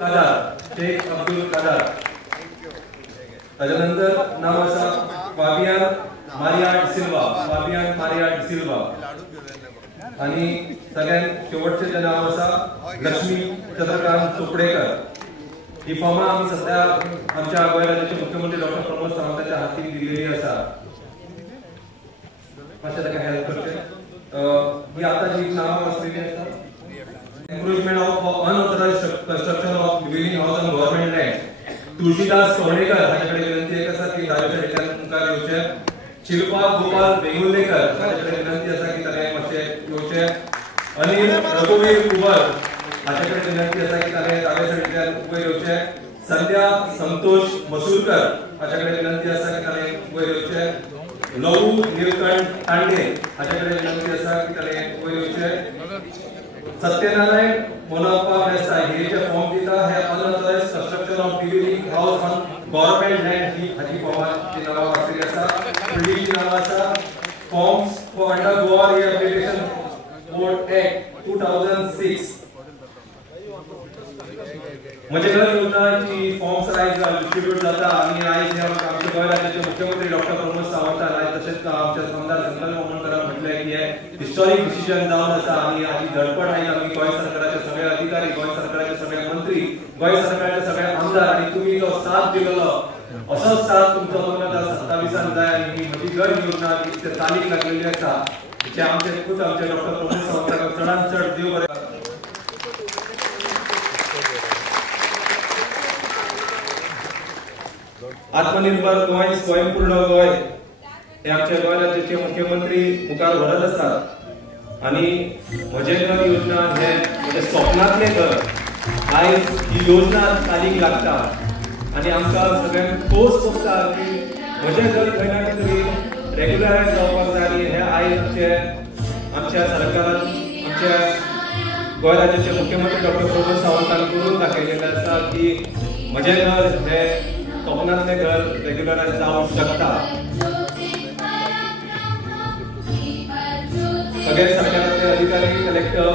शेख अब्दुल कादर। त्याच्यानंतर नाव असा Fabian Maria de Silva आणि सगळ्यात शेवटचे जे नाव असा लक्ष्मी चंद्रकांत चोपडेकर। ही फॉर्म आम्ही सध्या आमच्या गोंय राज्याचे मुख्यमंत्री डॉक्टर प्रमोद सावंतांच्या हाती दिलेली असा। मातशें ताका हेल्प करचे। ही आता जी नाव असलेली आसा encroachment of unauthorised construction of living house on government land Tulshidas Kavdekar हाच्याकडे विनंती एक आसा की दाव्या सायडीच्यान मुखार येवचे। शिल्पा गोपाल वेंगुर्लेकर हाच्याकडे विनंती आसा की ताणें मातशें येवचे। अनिल रघुवीर कुबर हाच्याकडे विनंती आसा की ताणें दाव्या सायडीच्यान वयर येवचे। संध्या संतोष मसूरकर हाच्याकडे विनंती आसा की ताणें वयर येवचे। लहू नीलकंठ तांडे हाच्याकडे विनंती आसा की ताणें वयर येवचे। सत्यनारायण मोनाप्पा देसाई हे जे फॉर्म दिता हे unauthorised construction of living house on government land ही हाची फॉर्माची नावां आसलेली आसा। फुडलीची नावां आसा forms for under Goa rehabilitation board act 2006। म्हणजे घर योजनाची फॉर्म्स आयज डिस्ट्रीब्यूट जाता आणि आयज हे आमचे गोंय राज्याचे मुख्यमंत्री डॉक्टर प्रमोद सावंतान आयज तशेंच आमचे आमदार संकल्प मोमणकरान म्हटलें की हे हिस्टॉरिक डिसिजन जावन आसा आणि हाची धडपड आयज आमी गोंय सरकाराचे सगळे अधिकारी, गोंय सरकाराचे सगळे मंत्री, गोंय सरकाराचे सगळे आमदार आणि तुम्ही जो साथ दिलेलो असोच साथ तुमचो 2027 जाय आणि ही म्हजी घर योजना जी चालीक लागलेली आसा जे आमचे खूब आमचे डॉक्टर प्रमोद सावंताक चडांत चड देव बरें। आत्मनिर्भर गोंय स्वयंपूर्ण गोंय हे आमच्या गोंय राज्याचे मुख्यमंत्री मुखार व्हरत आसात आणि म्हजे घर योजना हे म्हणजे स्वप्नातले घर आयज ही योजना चालीक लागता आणि आमकां सगळ्यांक खोस भोगता की म्हजें घर खंय ना तरी रेग्युलरायज जावपाक जाय आणि हे आयज आमच्या सरकारान आमच्या गोंय राज्याचे मुख्यमंत्री डॉक्टर प्रमोद सावंतान करून दाखयलेलें आसा की म्हजें घर हे स्वप्नातले घर रेग्युलरायज जावंक शकता। सगळे सरकारातले अधिकारी कलेक्टर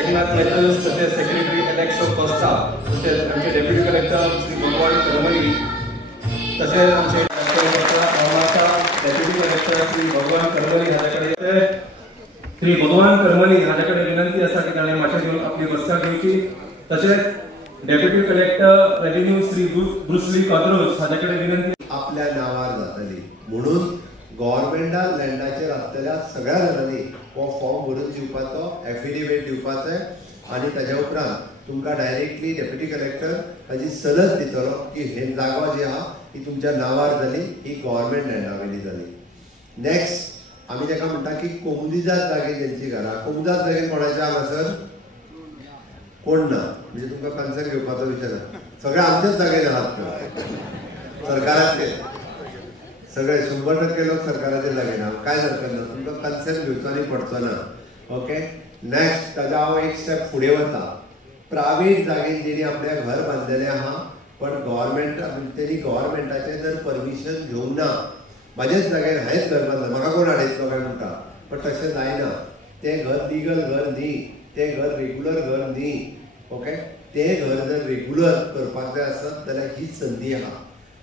एकनाथ मेथल्स तसेच सेक्रेटरी इलेक्ट ऑफ कोस्टा तसेच आमचे डेप्युटी कलेक्टर श्री भगवान करमली तसेच आमचे डेप्युटी कलेक्टर श्री भगवान करमली हाच्याकडे विनंती आसा की ताणें मातशें घेवन आपली बसका घेवची। तसेच deputy collector revenue Shri Brucely Quadros हाच्याकडे विनंती आपल्या नावार जातली म्हणून गव्हर्नमेंटान लँडाचेर आसलेल्या सगळ्या जाणांनी हो फॉर्म भरून दिवपाचो, एफिडेविट दिवपाचें आणि ताच्या उपरांत तुमकां डायरेक्टली डेप्युटी कलेक्टर ताची सनद दितलो की हे जागो जी आहा ही तुमच्या नावार जाली, ही गव्हर्नमेंट लँडा वयली जाली। नेक्स्ट आमी ताका म्हणटा की कोमुदिजात जागे ज्यांची घरां कोमुदात जागे कोणाच्या हांगासर कोण ना म्हणजे तुमकां कन्सर्न घेवपाचो विशय ना। सगळे आमचेच जागे आहात सरकाराचे सगळे 100% लोक सरकाराचे जागे ना काय हरकत ना तुमकां कन्सर्न घेवचो आनी पडचो ना। ओके नेक्स्ट ताजा हांव एक स्टेप फुडें वता। प्रायवेट जागेन जेणी आपल्या घर बांदलेलें आहा पण तेणी गव्हर्नमेंटाचें जर परमिशन घेवंक ना म्हाजेच जाग्यार हांवेंच घर बांदलां म्हाका कोण हाडयतलो काय म्हणटा पण तशें जायना। तें घर लिगल घर न्ही, तें घर रेग्युलर घर न्ही। ओके तें घर जर रेग्युलर करपाक जाय आसत जाल्यार हीच संदी आहा।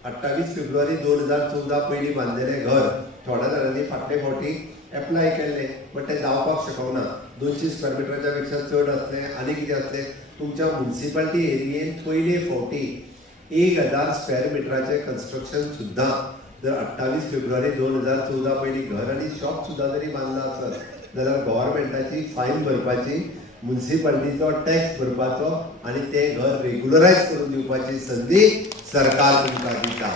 28 फेब्रुवारी 2014 पयलीं बांदलेलें घर थोड्या जाणांनी फाटले फावटी एप्लाय केल्लें बट तें जावपाक शकना। 200 स्क्वेअर मिटराच्या पेक्षा चड आसलें आनी कितें आसलें तुमच्या म्युनिसिपालिटी एरियेन पयले फावटी 1000 स्क्वेअर मिटराचें कन्स्ट्रक्शन सुद्दां जर 28 फेब्रुवारी 2014 पयलीं घर आनी शॉप सुद्दां जरी बांदलां आसत जाल्यार गव्हर्नमेंटाची फायन भरपाची, म्युनिसिपालिटीचो टॅक्स भरपाचो आणि ते घर रेग्युलरायज करून दिवपाची संदी सरकार तुमकां दिता।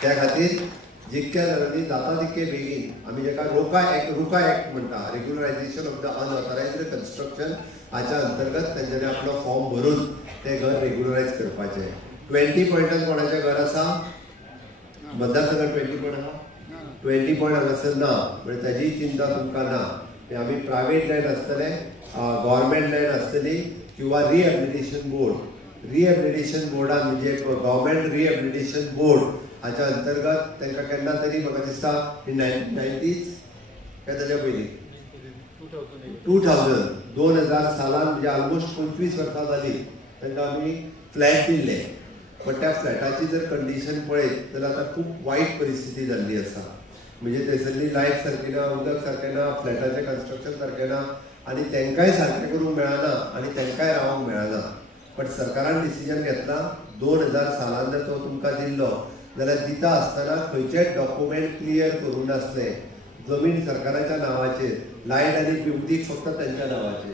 त्या खातीर जितक्या जाणांनी जाता तितके बेगीन आमी जेका रुका एक्ट म्हणटा regularisation of the unauthorised construction हाच्या अंतर्गत तेंच्यांनी आपलो फॉर्म भरून ते घर रेग्युलरायज करपाचें। 20 पॉयंटान कोणाचें घर आसा मतदारसंघात 20 पॉयंट आहा 20 पॉयंट हांगासर ना म्हणजे ताजी चिंता तुमकां ना। आमी प्रायवेट लँड आसतले गव्हर्नमेंट लँड आसतली किंवा रिहॅबिलिटेशन बोर्डान म्हणजे गव्हर्नमेंट रिहॅबिलिटेशन बोर्ड हाच्या अंतर्गत तांकां केन्ना तरी म्हाका दिसता 90s काय ताच्या पयलीं 2000 सालान म्हणजे ऑलमोस्ट 25 वर्सां जाली तांकां आमी फ्लॅट दिल्ले. पण त्या फ्लॅटाची जर कंडिशन पळयत जाल्यार आतां खूब वायट परिस्थिती जाल्ली आसा. म्हणजे थंयसरली लायट सारकी ना, उदक सारकें ना, फ्लॅटाचें कन्स्ट्रक्शन सारकें ना आनी तांकांय सारकें करूंक मेळना आनी तांकांय रावंक मेळना. पण सरकारान डिसिजन घेतला 2000 सालान जर तो तुमकां दिल्लो जाल्यार दिता आसतना खंयचेच डॉक्युमेंट क्लियर करूंक नासले. जमीन सरकाराच्या नांवाचेर, लायट आनी उदीक फक्त तांच्या नांवाचेर,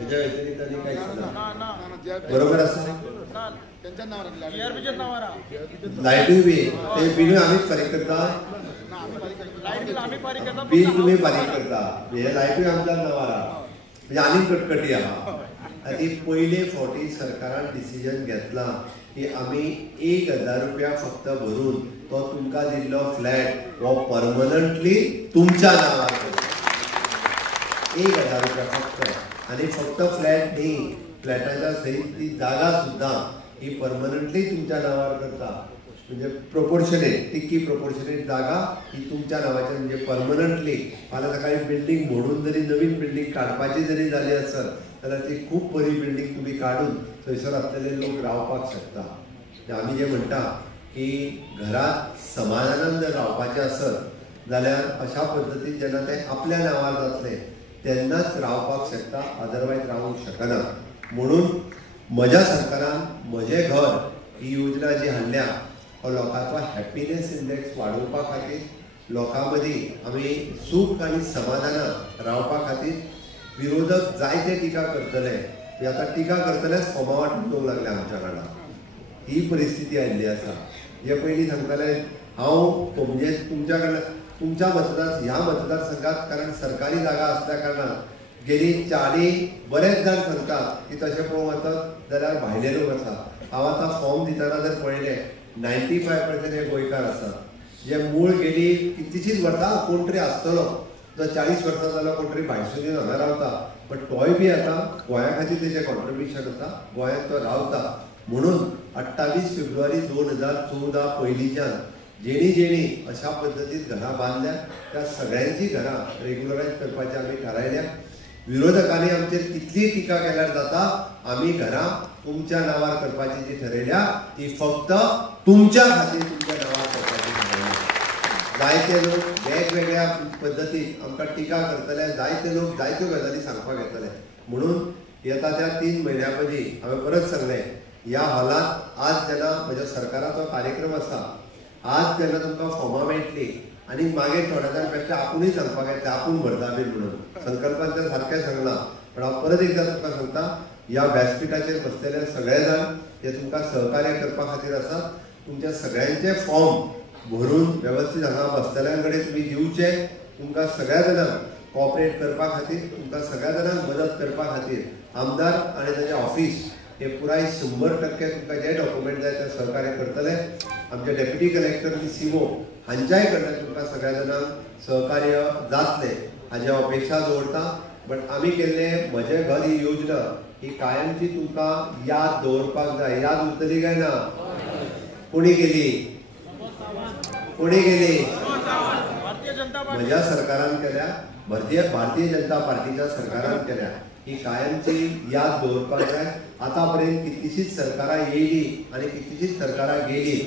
हेच्या व्यतिरिक्त आनी कांयच ना. बरोबर आसा? लायटूय बी ते बिलूय आमीच फारीक करता. बिल तुम्ही फारीक करता, हे लायटूय आमच्या नांवार आहा, म्हणजे आनीक कटकटी आहा. आनी पयले फावटी सरकारान डिसिजन घेतला की आमी 1000 रुपया फक्त भरून तो तुमकां दिल्लो फ्लॅट हो परमनंटली तुमच्या नांवार करता. 1000 रुपया फक्त. आनी फक्त फ्लॅट न्ही, फ्लॅटाच्या सयत ती जागा सुद्दां ही परमनंटली तुमच्या नांवार करता. म्हणजे प्रोपोर्शनेट, टिकी प्रोपोर्शनेट जागा ही तुमच्या नांवाचेर, म्हणजे परमनंटली. फाल्यां सकाळी बिल्डींग मोडून जरी नवीन बिल्डींग काडपाची जरी जाली आसत जाल्यार ती खूब बरी बिल्डींग तुमी काडून थंयसर आसलेले लोक रावपाक शकता. आमी जे म्हणटा की घरांत समाधानान जर रावपाचें आसत जाल्यार अशा पद्दतीन जेन्ना ते आपल्या नांवार जातले तेन्नाच रावपाक शकता, अदरवायज रावूंक शकना. म्हणून म्हज्या सरकारान म्हजें घर ही योजना जी हाडल्या हो लोकांचो हॅपिनेस इंडेक्स वाडोवपा खातीर, लोकां मदीं आमी सूख आनी समाधानान रावपा खातीर. विरोधक जायते टिका करतले, आतां टिका करतलेच फॉर्मा वांटून येवंक लागले आमच्या वांगडा. ही परिस्थिती आयिल्ली आसा. जे पयलीं सांगताले हांव म्हणजे तुमच्या कडल्यान तुमच्या ह्या मतदारसंघात कारण सरकारी जागा आसल्या कारणान गेली 40 बरेच जाण सांगतात की तशें पळोवंक वचत जाल्यार भायले लोक आसा. हांव आतां फॉर्म दितना जर पळयलें 95% हे गोंयकार आसात. जे मूळ गेली कितलीशींच वर्सां कोण तरी आसतलो, जो 40 वर्सां जालो कोण तरी भायसून येवन हांगा रावता, पण तोय बी आतां गोंया खातीर तेजें कॉन्ट्रिब्युशन आसा, गोंयांत तो रावता. म्हणून 28 फेब्रुवारी 2014 पयलींच्यान जेणी अशा पद्दतीन घरां बांदल्या त्या सगळ्यांची घरां रेग्युलरायज करपाचें आमी थारायल्या. विरोधकांनी आमचेर कितली टिका केल्यार जाता, आमी घरां तुमच्या नांवार करपाची जी थारायल्या ती फक्त तुमच्या खातीर तुमच्या नांवार करपाची थारायल्या. जायते लोक वेगवेगळ्या पद्दतीन आमकां टिका करतले, जायते लोक जायत्यो गजाली सांगपाक येतले. म्हणून येता त्या 3 म्हयन्यां मदीं हांवें परत सांगलें, ह्या हॉलांत आज जेन्ना म्हज्या सरकाराचो कार्यक्रम आसा, आज जेन्ना तुमकां फॉर्मां मेळटली आनी मागीर थोड्या जाण पेक्षा आपुणूय सांगपाक येता आपूण भरता बीन म्हणून. संकल्पान तें सारकें सांगलां, पण हांव परत एकदां तुमकां सांगता, ह्या व्यासपीठाचेर बसलेले सगळे जाण जे तुमकां सहकार्य करपा खातीर आसात, तुमच्या सगळ्यांचे फॉर्म भरून वेवस्थीत हांगा बसतल्यां कडेन तुमी दिवचे. तुमकां सगळ्या जाणांक कॉपरेट करपा खातीर, तुमकां सगळ्या जाणांक मदत करपा खातीर आमदार आनी ताचें ऑफिस हे पुराय 100% तुमकां जे डॉक्युमेंट जाय ते सहकार्य करतले. आमचे डेप्युटी कलेक्टर आनी सीओ हांच्याय कडल्यान तुमकां सगळ्या जाणांक सहकार्य जातले हाची अपेक्षा दवरता. बट आमी केल्ले म्हजें घर ही योजना ही कायमची तुमकां याद दवरपाक जाय. याद उरतली काय ना? कोणी केली? कोणी केली? म्हज्या सरकारान केल्या, भारतीय जनता पार्टीच्या सरकारान केल्या. ही कायमची याद दवरपाक जाय. आतां पर्यंत कितलीशींच सरकारां येयली आनी कितलीशींच सरकारां गेली,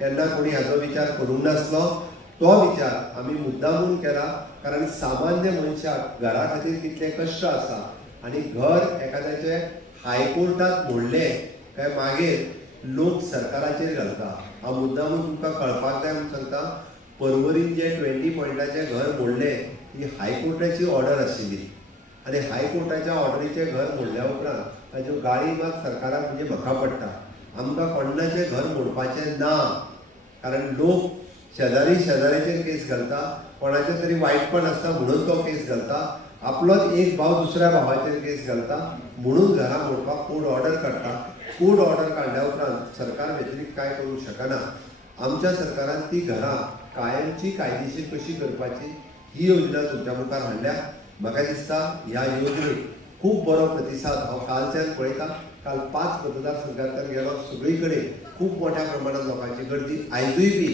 तेन्ना कोणी हाचो विचार करूंक नासलो. तो विचार आमी मुद्दामून केला, कारण सामान्य मनशाक घरा खातीर कितले कश्ट आसा आनी घर एखाद्याचे हायकोर्टात मोडले काय मागीर लोक सरकाराचेर घालता. हांव मुद्दामून तुमकां कळपाक जाय म्हणून सांगता, परवरीन जे 20 पॉयंटाचे घर मोडले ही हायकोर्टाची ऑर्डर आशिल्ली आनी हायकोर्टाच्या ऑर्डरीचें घर मोडल्या उपरांत ताज्यो गाळी मात सरकाराक म्हणजे म्हाका पडटा. आमकां कोणाचें घर मोडपाचें ना, कारण लोक शेजारीचेर केस घालता, कोणाचें तरी वायटपण आसता म्हणून तो केस घालता, आपलोच एक भाव दुसऱ्या भावाचेर केस घालता म्हणून घरां मोडपाक कोर्ट ऑर्डर काडटा. कोर्ट ऑर्डर काडल्या उपरांत सरकार व्यतिरिक्त कांय करूंक शकना. आमच्या सरकारान ती घरां कायमची कायदेशीर कशी करपाची ही योजना तुमच्या मुखार हाडल्या. म्हाका दिसता ह्या योजनेक खूब बरो प्रतिसाद हांव कालच्यान पळयता. काल 5 मतदारसंघांतल्यान गेलो, सगळी कडेन खूब मोठ्या प्रमाणात लोकांची गर्दी. आयजूय बी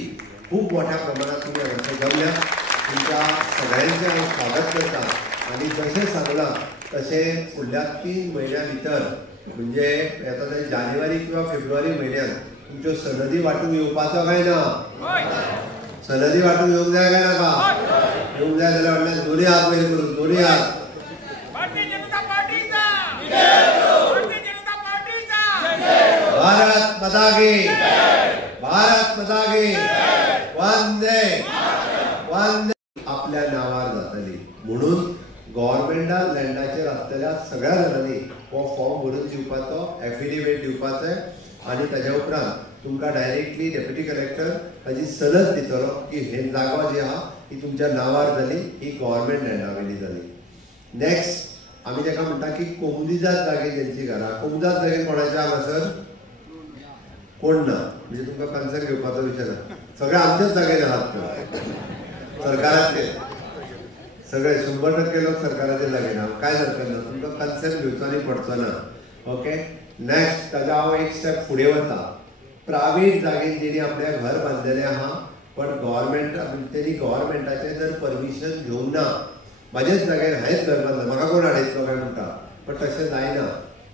खूब मोठ्या प्रमाणात तुमी हांगासर जमल्या. तुमच्या सगळ्यांचें हांव स्वागत करता आनी जशें सांगलां तशें फुडल्या 3 म्हयन्यां भितर म्हणजे येता ते जानेवारी किंवा फेब्रुवारी म्हयन्यात तुमच्यो सनदी वांटून येवपाचो काय ना? सनदी वांटून येवंक जाय काय नाका? येवंक जाय जाल्यार म्हणल्यार दोन्ही हात वयर करून, दोन्ही हात. भारत माता की, भारत माता की, वंदे वंदे. आपल्या नावार जातली म्हणून गव्हर्नमेंटान लँडाचेर आसलेल्या सगळ्या जाणांनी हो फॉर्म भरून दिवपाचो, एफिडेविट दिवपाचें आणि ताच्या उपरांत तुमकां डायरेक्टली डेप्युटी कलेक्टर ताची सनद दितलो की हे जागो जी आहा ती तुमच्या नावार जाली, ही गव्हर्नमेंट लँडा वयली जाली. नेक्स्ट आमी ताका म्हणटा की कोमुदिजात जागे जेंची घरां, कोमुदात जागे कोणाच्या हांगासर कोण ना, म्हणजे तुमकां कन्सर्न घेवपाचो विशय ना. सगळे आमचेच जागेर आहात, सरकाराचे सगळे 100% लोक सरकाराचे जागे ना, काय हरकत ना, तुमकां कन्सर्न घेवचो आनी पडचो ना. ओके. नेक्स्ट ताच्या हांव एक स्टेप फुडें वता. प्रायवेट जागेन जेणी आपल्या घर बांदलेलें आहा पण तेणी गव्हर्नमेंटाचें जर परमिशन घेवंक ना, म्हाजेच जाग्यार हांवेंच घर बांदलां, म्हाका कोण हाडयतलो काय म्हणटा, पण तशें जायना.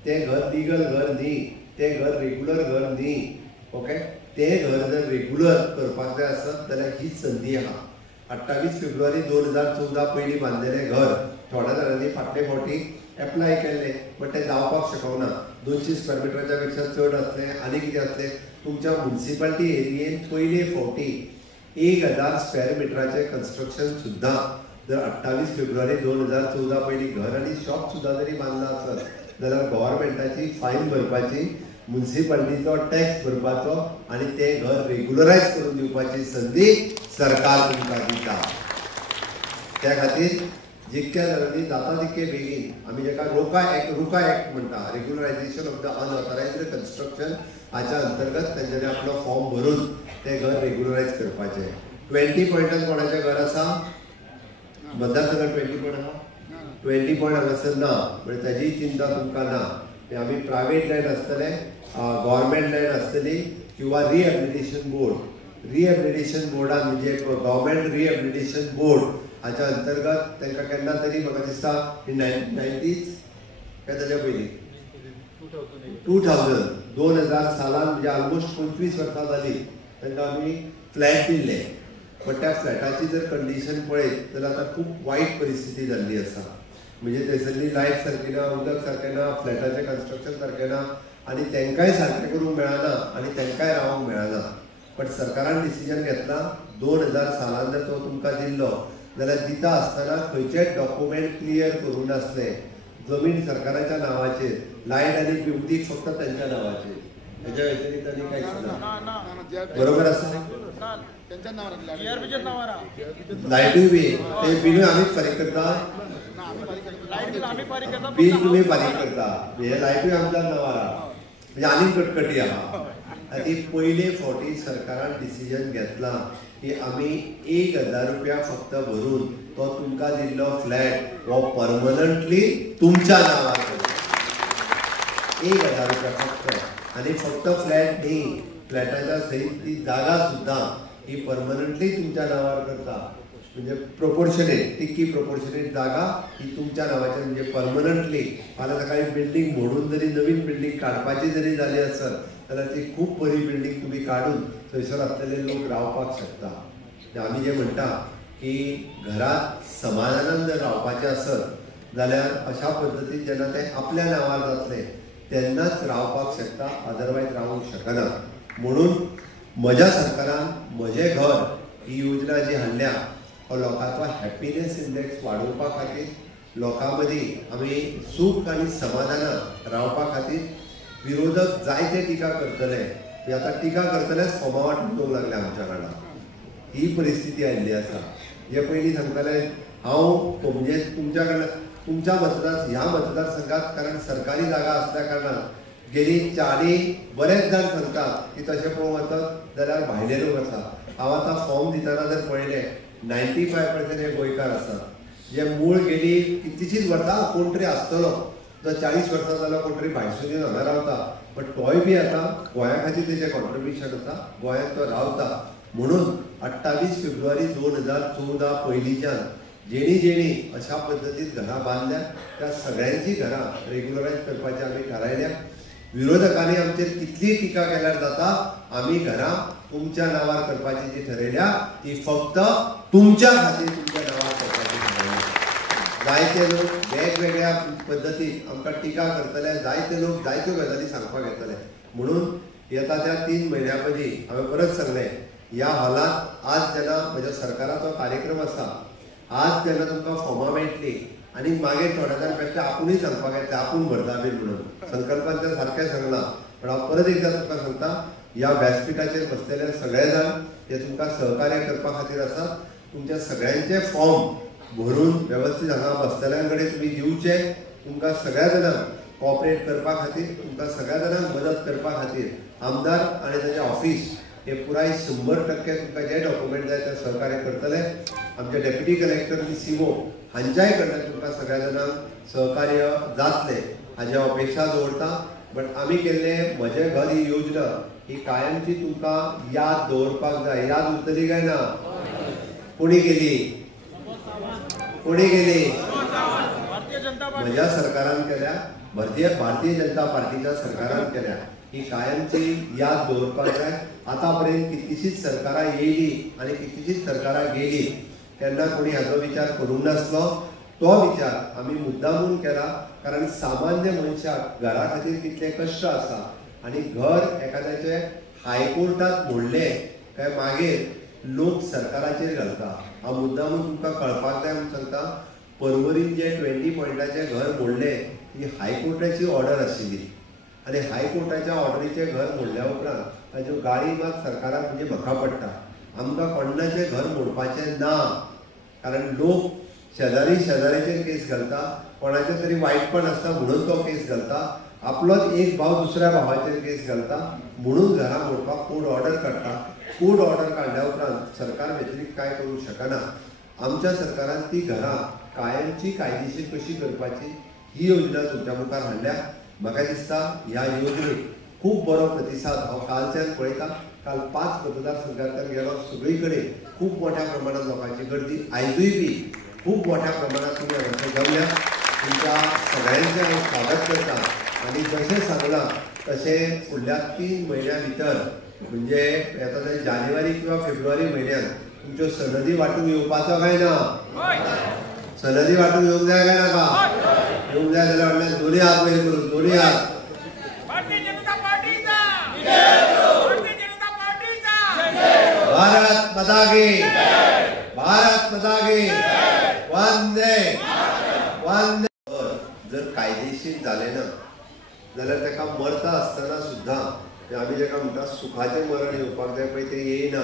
तें घर लिगल घर न्ही, तें घर रेग्युलर घर न्ही. ओके. तें घर जर रेग्युलर करपाक जाय आसत जाल्यार ही संदी आहा. 28 फेब्रुवारी 2014 पयलीं बांदलेलें घर थोड्या जाणांनी फाटले फावटी एप्लाय केल्लें, बट तें जावपाक शकना. 200 स्क्वेअर मिटराच्या पेक्षा चड असलें आनी कितें असलें. तुमच्या म्युनिसिपालिटी एरियेन पयले फावटी 1000 स्क्वेअर मिटराचें कन्स्ट्रक्शन सुद्दां जर 28 फेब्रुवारी 2014 पयलीं घर आनी शॉप सुद्दां जरी बांदलां आसत जाल्यार गव्हर्नमेंटाची फायन भरपाची, म्युनिसिपालिटीचो टॅक्स भरपाचो आनी तें घर रेग्युलरायज करून दिवपाची संदी सरकार तुमकां दिता. त्या खातीर जितक्या जाणांनी जाता तितके बेगीन आमी जेका रुका एक्ट म्हणटा, regularisation of the unauthorised construction, हाच्या अंतर्गत तेंच्यांनी आपलो फॉर्म भरून तें घर रेग्युलरायज करपाचें. 20 पॉयंटान कोणाचें घर आसा? मतदारसंघात 20 पॉयंट आहा? 20 पॉयंट हांगासर ना, म्हणजे ताजी चिंता तुमकां ना. आमी प्रायवेट लँड आसतले, गव्हर्नमेंट लँड आसतली किंवा रिहॅबिलिटेशन बोर्डान म्हणजे गव्हर्नमेंट रिहॅबिलिटेशन बोर्ड हाच्या अंतर्गत तांकां केन्ना तरी म्हाका दिसता 90s काय ताच्या पयलीं 2000 सालान म्हणजे ऑलमोस्ट 25 वर्सां जाली तांकां आमी फ्लॅट दिल्ले. पण त्या फ्लॅटाची जर कंडिशन पळयत जाल्यार आतां खूब वायट परिस्थिती जाल्ली आसा. म्हणजे थंयसरली लायट सारकी ना, उदक सारकें ना, फ्लॅटाचें कन्स्ट्रक्शन सारकें ना आनी तांकांय सारकें करूंक मेळना आनी तांकांय रावंक मेळना. पण सरकारान डिसिजन घेतला 2000 सालान जर तो तुमकां दिल्लो जाल्यार दिता आसतना खंयचेच डॉक्युमेंट क्लियर करूंक नासले. जमीन सरकाराच्या नावाचेर, लायट आनी उदीक फक्त तांच्या नावाचेर, हेच्या व्यतिरिक्त आनी कांयच ना. बरोबर आसा? लायटूय बी ते बिलूय आमीच फारीक करता, बिल तुम्ही फारीक करता, हे लायटूय आमच्या नावार आहा, म्हणजे आनीक कटकटी आहा. आनी पयले फावटी सरकारान डिसिजन घेतला की आमी 1000 रुपया फक्त भरून तो तुमकां दिल्लो फ्लॅट हो परमनंटली तुमच्या नावार करता. 1000 रुपया फक्त, आनी फक्त फ्लॅट न्ही, फ्लॅटाच्या सयत ती जागा सुद्दां ही परमनंटली तुमच्या नावार करता. म्हणजे प्रोपोर्शनेट, तितकी प्रोपोर्शनेट जागा ही तुमच्या नावाचेर, म्हणजे परमनंटली. फाल्यां सकाळी बिल्डींग मोडून जरी नवीन बिल्डींग काडपाची जरी जाली आसत जाल्यार ती खूब बरी बिल्डींग तुमी काडून थंयसर आसलेले लोक रावपाक शकता. आमी जे म्हणटा की घरांत समाधानान जर रावपाचें आसत जाल्यार अशा पद्दतीन जेन्ना ते आपल्या नांवार जातले तेन्नाच रावपाक शकता, अदरवायज रावूंक शकना. म्हणून म्हज्या सरकारान म्हजें घर ही योजना जी हाडल्या हो लोकांचो हॅपिनेस इंडेक्स वाडोवपा खातीर, लोकां मदीं आमी सूख आनी समाधानान रावपा खातीर. विरोधक जायते टिका करतले, आतां टिका करतलेच फॉर्मा वांटून येवंक लागले आमच्या वांगडा. ही परिस्थिती आयिल्ली आसा. हे पयलीं सांगताले हांव म्हणजे तुमच्या कडल्यान तुमच्या ह्या मतदारसंघात कारण सरकारी जागा असल्या कारणान गेली 40 बरेच जाण सांगतात की तशें पळोवंक वचत जाल्यार भायले लोक आसा. हांव आतां फॉर्म दितना जर पळयलें 95% हे गोंयकार आसात. जे मूळ गेली कितलीशींच वर्सां कोण तरी आसतलो, तो 40 वर्सां जालो कोण तरी भायसून येवन हांगा रावता, बट तोय बी आतां गोंया खातीर तेजें कॉन्ट्रिब्युशन आसा, गोंयांत तो रावता. म्हणून 28 फेब्रुवारी 2014 पयलींच्यान जेणी जेणी अशा पद्दतीन घरां बांदल्या त्या सगळ्यांची घरां रेग्युलरायज करपाची आमी थारायल्या. विरोधकांनी आमचेर कितली टिका केल्यार जाता, आमी घरां तुमच्या नांवार करपाची जी ठरयल्या ती फक्त तुमच्या खातीर तुमच्या नांवार करपाची ठरयल्या. जायते लोक वेगवेगळ्या पद्दतीन आमकां टिका करतले, जायते लोक जायत्यो गजाली सांगपाक येतले. म्हणून येता त्या 3 म्हयन्या मदीं हांवें परत सांगलें, ह्या हॉलांत आज जेन्ना म्हज्या सरकाराचो कार्यक्रम आसा, आज जेन्ना तुमकां फॉर्मां मेळटली आनी मागीर थोड्या जाण बेश्टे आपुणूय सांगपाक येतले आपूण भरता बीन म्हणून. संकल्पान तें सारकें सांगलां, पण हांव परत एकदां तुमकां सांगता, ह्या व्यासपीठाचेर बसलेले सगळे जाण जे तुमकां सहकार्य करपा खातीर आसात, तुमच्या सगळ्यांचे फॉर्म भरून वेवस्थीत हांगा बसतल्यांकडे कडेन तुमी दिवचे. तुमकां सगळ्या जाणांक कॉपरेट करपा खातीर, तुमकां सगळ्या जाणांक मदत करपा खातीर आमदार आनी ताचें ऑफिस हे पुराय 100% तुमकां जे डॉक्युमेंट जाय ते सहकार्य करतले. आमचे डेप्युटी कलेक्टर आनी सीओ हांच्याय कडल्यान तुमकां सगळ्या जाणांक सहकार्य जातले हाजी अपेक्षा दवरता. पण आमी केल्ले म्हजें घर ही योजना ही कायमची तुमकां याद दवरपाक जाय. याद उरतली काय ना? कोणी केली? कोणी केली? म्हज्या सरकारान केल्या, भारतीय जनता पार्टीच्या सरकारान केल्या. ही कायमची याद दवरपाक जाय. आतापर्यंत कितलीशीच सरकारां येयली आनी कितलीशीच सरकारां गेली, केन्ना कोणी हाचो विचार करूंक नासलो. तो विचार आमी मुद्दामून केला, कारण सामान्य मनशाक घरा खातीर कितले कश्ट आसा आनी घर एखाद्याचे हायकोर्टात मोडले काय मागीर लोक सरकाराचेर घालता. हांव मुद्दामून तुमकां कळपाक जाय म्हणून सांगता, परवरीन जे 20 पॉयंटाचे घर मोडले ही हायकोर्टाची ऑर्डर आशिल्ली आनी हायकोर्टाच्या ऑर्डरीचे घर मोडल्या उपरांत ताज्यो गाळी मात सरकाराक म्हणजे म्हाका पडटा. आमकां कोणाचें घर मोडपाचें ना, कारण लोक शेजाऱ्याचेर केस घालता, कोणाचें तरी वायटपण आसता म्हणून तो केस घालता, आपलोच एक भाव दुसऱ्या भावाचेर केस घालता म्हणून घरां मोडपाक कोर्ट ऑर्डर काडटा. कोर्ट ऑर्डर काडल्या उपरांत सरकार व्यतिरिक्त कांय करूंक शकना. आमच्या सरकारान ती घरां कायमची कायदेशीर कशी करपाची ही योजना तुमच्या मुखार हाडल्या. म्हाका दिसता ह्या योजनेक खूब बरो प्रतिसाद हांव कालच्यान पळयता. काल 5 मतदारसंघांतल्यान गेलो, सगळी कडेन खूब मोठ्या प्रमाणात लोकांची गर्दी. आयजूय बी खूब मोठ्या प्रमाणात तुमी हांगासर जमल्या. तुमच्या सगळ्यांचें हांव स्वागत करता आनी जशें सांगलां तशें फुडल्या 3 म्हयन्या भितर म्हणजे येता ते जानेवारी किंवा फेब्रुवारी म्हयन्यात तुमच्यो सनदी वांटून येवपाचो काय ना? सनदी वांटून येवंक जाय काय नाका? येवंक जाय जाल्यार म्हणल्यार दोनी हात वयर करून, दोनी हात. भारत माता की, भारत माता की, वंदे वंदे. जर कायदेशीर जालें ना जाल्यार ताका मरता आसतना सुद्दां आमी जेका म्हणटा सुखाचें मरण येवपाक जाय पळय तें येयना.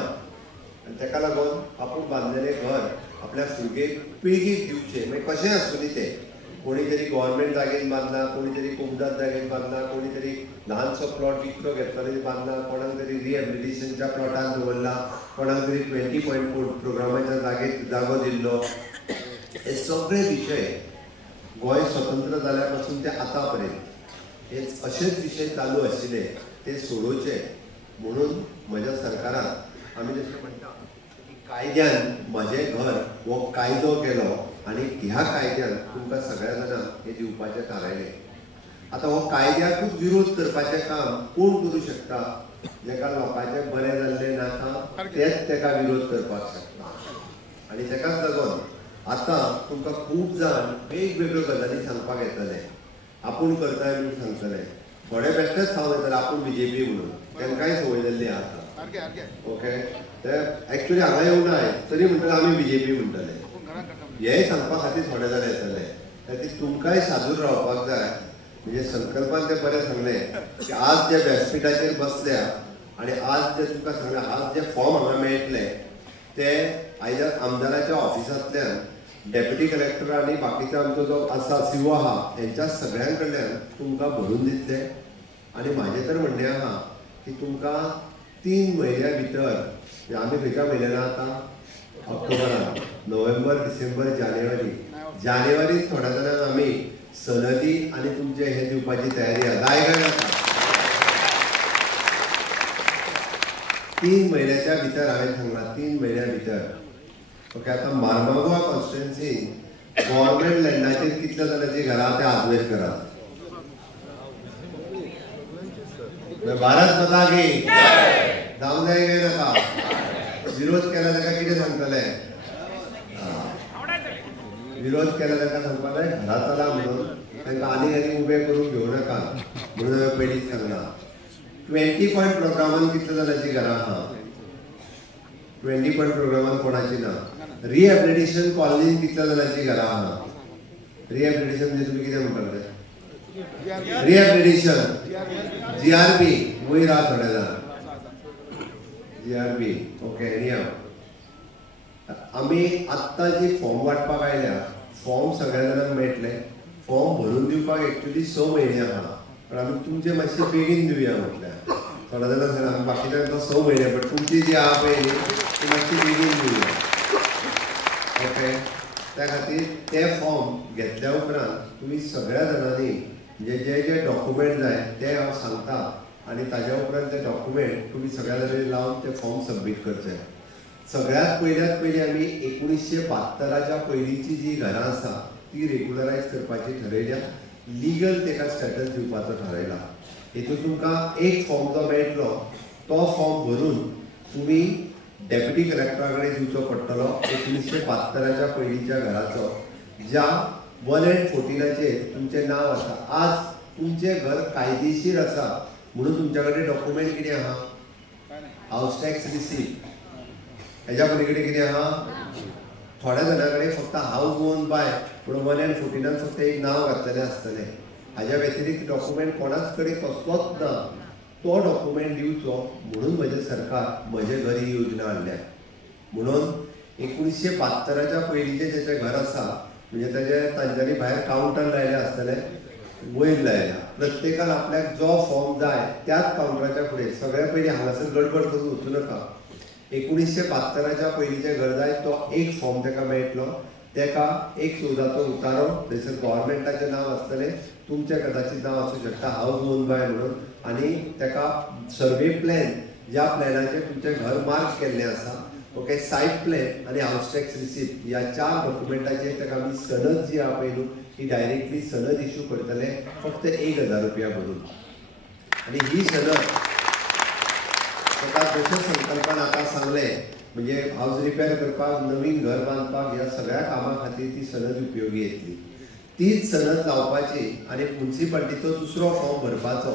आनी ताका लागून आपूण बांदलेलें घर आपल्या फुडके पिळगेक दिवचें. मागीर कशें आसूं तें, कोणी तरी गव्हर्मेंट जागेन बांदला, कोणी तरी कुमदाद जागेन बांदला, कोणी तरी ल्हानसो प्लॉट विकतो घेतलो बांदला, कोणाक तरी रिहॅबिलिटेशनच्या प्लॉटान दवरला, कोणाक तरी 20 पॉयंट प्रोग्रामाच्या जागेक जागो दिल्लो. हे सगळे विशय गोंय स्वतंत्र जाल्या पासून ते आतां पर्यंत हे अशेच विशय चालू आशिल्ले, ते सोडोवचे म्हणून म्हज्या सरकारान आमी जशें म्हणटा की कायद्यान म्हजें घर हो कायदो केलो आनी ह्या कायद्यान तुमकां सगळ्या जाणांक हे दिवपाचें थारायलें. आतां हो कायद्याकूच विरोध करपाचें काम कोण करूं शकता? जेका लोकांचें बरें जाल्लें नाका तेच तेका विरोध करपाक शकता. आनी तेकाच लागून आतां तुमकां खूब जाण वेगवेगळ्यो गजाली सांगपाक येतले. आपूण करताय म्हणून सांगतले, थोडे बेश्टेच सांगूं येतले आपूण BJP म्हणून, तांकांय संवय जाल्ली आतां. ओके, ते एक्चुअली हांगा येवंक ना तरी म्हणटले आमी BJP म्हणटले. हेंय सांगपा खातीर थोडे जाण येतले. खातीर तुमकांय सादूर रावपाक जाय. म्हणजे संकल्पान ते बरें सांगलें की आज जे व्यासपीठाचेर बसल्या आनी आज जे तुमकां सांगलें आज जे फॉर्म हांगा मेळटले ते आयदर आमदाराच्या ऑफिसांतल्यान डेप्युटी कलेक्टर आनी बाकीचो आमचो जो आसा सीओ आहा हेंच्या सगळ्यां कडल्यान तुमकां भरून दितले. आनी म्हाजें तर म्हणणें आहा की तुमकां 3 म्हयन्या भितर आमी खंयच्या म्हयन्यान आतां ऑक्टोबरान, नोव्हेंबर, डिसेंबर, जानेवारीत थोड्या जाणांक आमी सनदी आनी तुमचे हे दिवपाची तयारी आहा. जाय काय नाका? 3 म्हयन्याच्या भितर हांवें सांगलां 3 म्हयन्या भितर ओके, आता मार्मागोवा कॉन्स्टिट्युएन्सी गव्हर्नमेंट लँडाचेर कितल्या जाणांची घरां ते आदवेश करात. भारत माता की जावंक जाय काय नाका. विरोध केला ताका कितें सांगतले. विरोध केला ताका सांगपाले घरा चला म्हणून तांकां आनी उबे करून घेवं नाका म्हणून हांवें पयलींच सांगलां. 20 पॉयंट प्रोग्रामान कितल्या जाणांची घरां आहा. 20 पॉयंट प्रोग्रामान कोणाची ना. रिहॅबिलिटेशन कॉलनीन कितल्या जाणांची घरां आहा. रिहॅबिलिटेशन म्हणजे तुमी कितें म्हणटाले. रिहॅबिलिटेशन GRB वयर आहा थोडे जाण. GRB okay. एनिहाव आमी आत्तां जी फॉर्म वाटपाक आयल्या फॉर्म सगळ्या जाणांक मेळटले. फॉर्म भरून दिवपाक एक्चुअली 6 म्हयने आहा पण आमी तुमचे मातशे बेगीन दिवया म्हटल्यार. थोड्या जाणां सांगला आमी बाकीच्यांक 6 म्हयने बट तुमची जी आहा पळय ती मातशी बेगीन दिवया. ओके. त्या खातीर ते फॉर्म घेतल्या उपरांत तुमी सगळ्या जाणांनी जे जे डॉक्युमेंट जाय ते हांव सांगता आनी ताज्या उपरांत ते डॉक्युमेंट तुमी सगळ्या जाणांनी लावन ते फॉर्म सबमीट करचे. सगळ्यात पयली आमी 1972च्या पयलींची जी घरां आसा ती रेग्युलरायज करपाची थारायल्या. लिगल तेका स्टेटस दिवपाचो थारायला. हेतून तुमकां एक फॉर्म जो मेळटलो तो फॉर्म भरून तुमी डेप्युटी कलेक्टरा कडेन दिवचो पडटलो. 1972च्या पयलींच्या घराचो ज्या 1 and 14 तुमचें नांव आसा. आज तुमचें घर कायदेशीर आसा म्हणून तुमच्या कडेन डॉक्युमेंट कितें आहा. House tax receipt. हेज्या पलीकडे कितें आहा. थोड्या जाणां कडेन फक्त हाऊस ओन बाय पूण 1 and 14 फक्त एक नांव घातलेलें आसतलें. हाज्या व्यतिरिक्त डॉक्युमेंट कोणाच कडेन कसलोच ना. तो डॉक्युमेंट दिवचो म्हणून म्हजें सरकार म्हजें घर ही योजना हाडल्या. म्हणून 1972च्या पयलींचें जेचें घर आसा म्हणजे तांच्यांनी भायर कावंटर लायले आसतले वयर लायल्या. प्रत्येकान आपल्याक जो फॉर्म जाय त्याच कावंटराच्या फुडें सगळ्या पयलीं हांगासर गडबड करून वचूं नाका. 1972च्या पयलींचें घर जाय तो एक फॉर्म ताका मेळटलो. ताका एक सोदाचो उतारो थंयसर गव्हर्मेंटाचें नांव आसतलें. तुमचें कदाचित नांव आसूं शकता हाऊस ओन बाय म्हणून आनी ताका सर्वे प्लॅन ज्या प्लॅनाचेर तुमचें घर मार्क केल्लें आसा. ओके. सायट प्लॅन आनी हाऊस टॅक्स रिसिप्ट ह्या 4 डॉक्युमेंटाचेर ताका आमी सनद जी आहा पळय न्हू ही डायरेक्टली सनद इश्यू करतले फक्त 1000 रुपया भरून. आनी ही सनद ताका जशें संकल्पना आतां सांगलें म्हणजे हाऊस रिपेर करपाक नवीन घर बांदपाक ह्या सगळ्या कामां खातीर ती सनद उपयोगी येतली. तीच सनद लावपाची आनी म्युन्सिपाल्टीचो दुसरो फॉर्म भरपाचो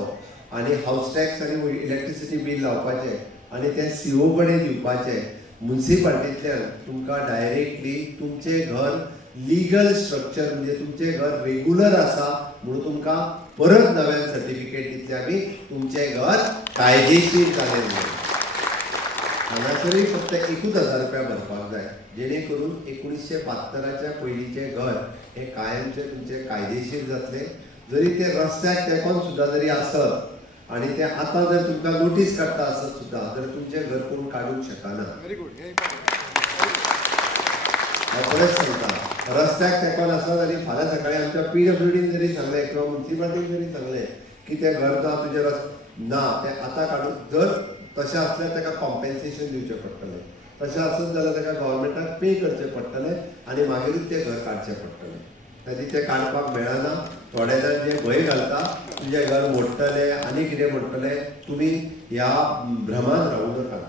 आनी हाऊस टॅक्स आनी इलेक्ट्रिसिटी बील लावपाचें आनी ते CO कडेन दिवपाचें. म्युन्सिपाल्टींतल्यान तुमकां डायरेक्टली तुमचें घर लिगल स्ट्रक्चर म्हणजे तुमचें घर रेग्युलर आसा म्हणून तुमकां परत नव्यान सर्टिफिकेट दितलें आमी तुमचें घर कायदेशीर जालें म्हणून. हांगासरय फक्त 1000 रुपया भरपाक जाय जेणे करून 1972च्या पयलींचें घर हें कायमचें तुमचें कायदेशीर जातलें. जरी ते रस्त्याक तेंकोन सुद्दां जरी आसत आनी ते आतां जर तुमकां नोटीस काडटा आसत सुद्दां जाल्यार तुमचें घर कोण काडूंक शकना. हांव परत सांगता रस्त्याक तेंकोन आसत आनी फाल्यां सकाळीं आमच्या PWDन जरी सांगलें किंवा म्युन्सिपाल्टीन जरी सांगलें की तें घर जावं तुजें ना तें आतां काडून जर तशें आसल्यार ताका कॉम्पेन्सेशन दिवचें पडटलें. तशें आसत जाल्यार ताका गव्हर्मेंटाक पे करचें पडटलें आनी मागीरूच तें घर काडचें पडटलें. ताची तें काडपाक मेळना. थोडे जाण जे भंय घालता तुजें घर मोडटलें आनी कितें मोडटलें तुमी ह्या भ्रमान रावूं नाका.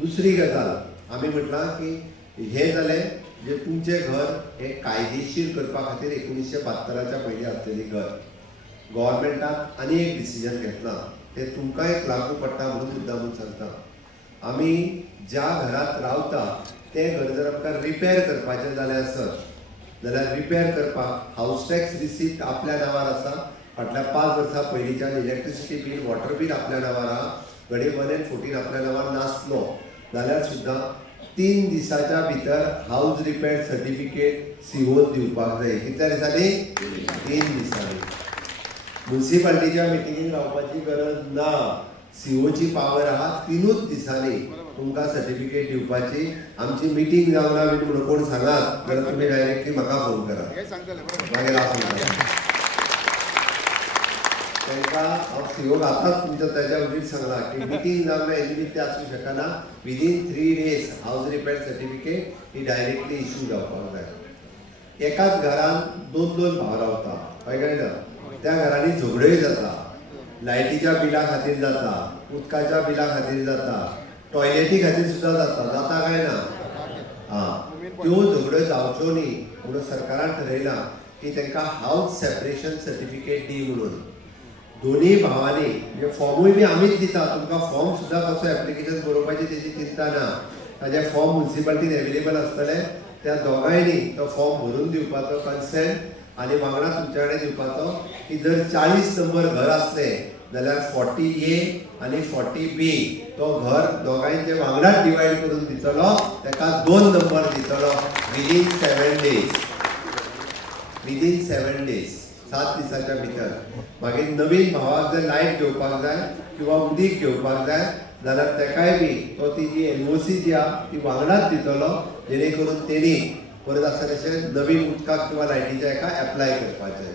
दुसरी गजाल आमी म्हटलां की हें जालें जे तुमचें घर हें कायदेशीर करपा खातीर 1972च्या पयलीं आसलेली घर. गव्हर्मेंटान आनी एक डिसिजन घेतलां तें तुमकां एक लागू पडटा म्हणून मुद्दामून सांगता. आमी ज्या घरांत रावता तें घर जर आमकां रिपेर करपाचें जालें आसत जाल्यार रिपेर करपाक हाऊस टॅक्स रिसिप्ट आपल्या नांवार आसा. फाटल्या 5 वर्सां पयलींच्यान इलेक्ट्रिसिटी बील वॉटर बील आपल्या नांवार आहा. घडये 1 and 14 आपल्या नांवार नासलो जाल्यार सुद्दां 3 दिसाच्या भितर हाऊस रिपेर सर्टिफिकेट CO दिवपाक जाय. कितल्या दिसांनी. 3 दिसांनी. म्युन्सिपाल्टीच्या मिटिंगेक रावपाची गरज ना. COची पावर आहा 3 दिसांनी तुमकां सर्टिफिकेट दिवपाची. आमची मिटींग जावना बी म्हणून कोण सांगात जाल्यार तुमी डायरेक्टली म्हाका फोन करा मागीर हांव सांगता. तांकां हांव सीओक आतांच तुमच्या ताच्या वतीन सांगला की मिटींग जावना हे निमित्त आसूं शकना. Within 3 days house repair certificate ही डायरेक्टली इश्यू जावपाक जाय. एकाच घरान 2 भाव रावता कळ्ळें काय ना. त्या घरांनी झगड्योय जाता, लायटीच्या बिला खातीर जाता, उदकाच्या बिला खातीर जाता, टॉयलेटी खातीर सुद्दां जाता काय ना. त्यो झगड्यो जावच्यो न्ही म्हणून सरकारान ठरयलां की तांकां हावज सेपरेशन सर्टिफिकेट दी म्हणून. दोन्ही भावांनी म्हणजे फॉर्मूय बी आमीच दिता. तुमकां फॉर्म सुद्दां कसो एप्लिकेशन बरोवपाची तेजी चिंता ना. ताजे फॉर्म म्युनिसिपालिटीन एवेलेबल आसतले. त्या दोगांयनी तो फॉर्म भरून दिवपाचो कन्सेंट आनी वांगडा तुमचे कडेन दिवपाचो की जर 40 नंबर घर आसलें जाल्यार 40A आनी 40B तो घर दोगांयचे वांगडाच डिवायड करून दितलो. ताका 2 नंबर दितलो विदीन 7 days. विदीन 7 days 7 दिसाच्या भितर. मागीर नवीन भावाक जर लायट घेवपाक जाय किंवा उदीक घेवपाक जाय जाल्यार ताकाय बी तो तिजी NOC जी आहा ती वांगडाच दितलो जेणे करून तेणी परत आसा तशें नवीन उदकाक किंवा लायटीच्या हाका एप्लाय करपाचें.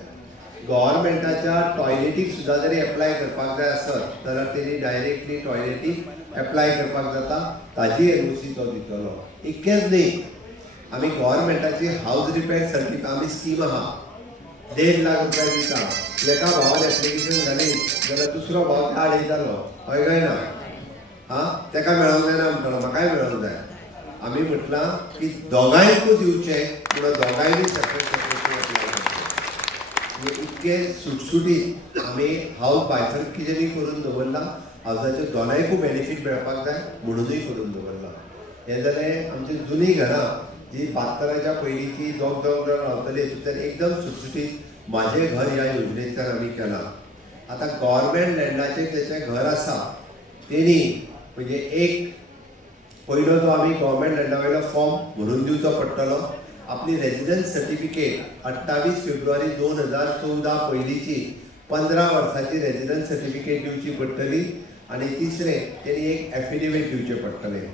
गव्हर्मेंटाच्या टॉयलेटीक सुद्दां जरी एप्लाय करपाक जाय आसत जाल्यार तेणी डायरेक्टली टॉयलेटीक एप्लाय करपाक जाता. ताजी NOC तो दितलो. इतकेंच न्ही, आमी गव्हर्मेंटाची हावज रिपेर सर्टिफिकेट आमी स्कीम आहा 1.5 लाख रुपया दिता. एका भावान एप्लिकेशन घाली जाल्यार दुसरो भाव त्या आडयतालो हय काय ना. ताका मेळोंक जायना म्हणटालो, म्हाकाय मेळोंक जाय. आमी म्हटलां की दोगांयकूय दिवचें म्हणून दोगांयनी सेपरेट सेपरेट एप्लाय करचें. इतके सुटसुटीत आमी हावज बायफर्केशनूय करून दवरला. हावजाचे दोनांयकूय बेनिफीट मेळपाक जाय म्हणूनय करून दवरला. हें जालें आमची जुनी घरां जी 72च्या पयलींची दोग रावतली हितूंतल्यान एकदम सुटसुटीत म्हाजें घर ह्या योजनेंतल्यान आमी केलां. आतां गव्हर्मेंट लँडाचेर जेचें घर आसा तेणी म्हणजे एक पयलो जो आमी गव्हर्मेंट लँडा वयलो फॉर्म भरून दिवचो पडटलो. आपली रेजिडन्स सर्टिफिकेट 28 फेब्रुवारी 2014 पयलींची 15 वर्सांची रेजिडन्स सर्टिफिकेट दिवची पडटली. आनी तिसरें तेणी एक एफिडेविट दिवचें पडटलें.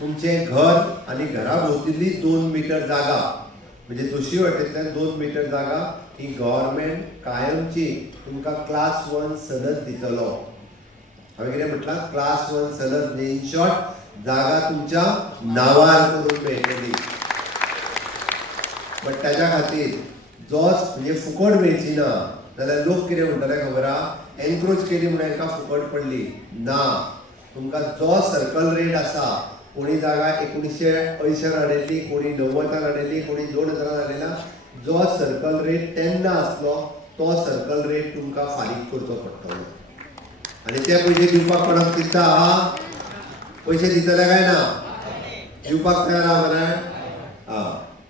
तुमचें घर आनी घरा भोंवतणी 2 मीटर जागा म्हणजे दोशी वाटेंतल्यान 2 मीटर जागा ही गव्हर्मेंट कायमची तुमकां क्लास 1 सनद दितलो. हांवें कितें म्हटलां क्लास 1 सनद. इन शॉर्ट जागा तुमच्या नांवार करून मेळटली. बट ताच्या खातीर जोस म्हणजे फुकट मेळची ना जाल्यार लोक कितें म्हणटले खबर आहा एनक्रोच केली म्हणून हांकां फुकट पडली ना. तुमकां जो सर्कल रेट आसा कोणी जागा 1980 हाडिल्ली, कोणी 90 हाडिल्ली, कोणी 2000 हाडिल्ला. जो सर्कल रेट तेन्ना आसलो तो सर्कल रेट तुमकां फारीक करचो पडटलो. आनी ते पयशे दिवपाक कोणाक चिंता आहा? पयशे दितले काय ना? दिवपाक तयार आहा मरे?